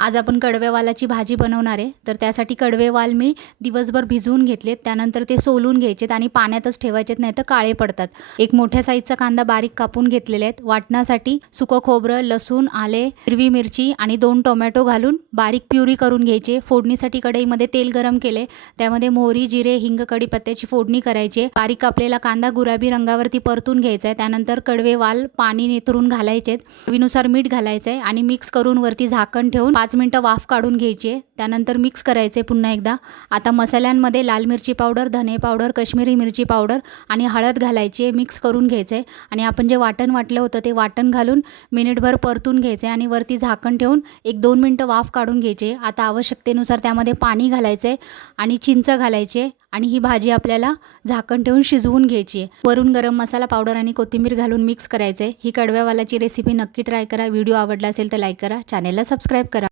आज आपण कडवेवालाची भाजी बनवणार आहे। तर त्यासाठी कडवेवाल मी दिवसभर भिजवून घेतलेत, त्यानंतर ते सोलून घ्यायचेत आणि पाण्यातच ठेवायचेत, नाही तर काळे पडतात। एक मोठ्या साईजचा कांदा बारीक कापून घेतलेले आहेत। वाटणासाठी सुकं खोबरं, लसूण, आले, हिरवी मिरची आणि 2 टोमॅटो घालून बारीक प्युरी करून घ्यायची। फोडणीसाठी कढईमध्ये तेल गरम केले, त्यामध्ये मोहरी, जिरे, हिंग, कढीपत्त्याची फोडणी करायची। बारीक कापलेला कांदा गुलाबी रंगावरती परतून घ्यायचा आहे। त्यानंतर कडवेवाल पाणी निथरून घालायचेत, चवीनुसार मीठ घालायचं आहे आणि मिक्स करून वरती झाकण ठेवून 5 मिनिटं वाफ काढून घ्यायची। त्यानंतर मिक्स करायचे पुन्हा एकदा। आता मसाल्यांमध्ये लाल मिरची पावडर, धने पावडर, काश्मीरी मिरची पावडर आणि हळद घालायची, मिक्स करून घ्यायचे आणि आपण जे वाटण वाटलं होतं ते वाटण घालून मिनिटभर परतून घ्यायचे आणि वरती झाकण ठेवून 1-2 मिनिटं वाफ काढून घ्यायचे। आता आवश्यकतेनुसार त्यामध्ये पाणी घालायचे आणि चिंच घालायचे आणि ही भाजी आपल्याला झाकण ठेवून शिजवून घ्यायची। वरून गरम मसाला पावडर आणि कोथिंबीर घालून मिक्स करायचे। ही कडव्यावालाची रेसिपी नक्की ट्राय करा। व्हिडिओ आवडला असेल तर लाईक करा, चॅनेलला सबस्क्राईब करा।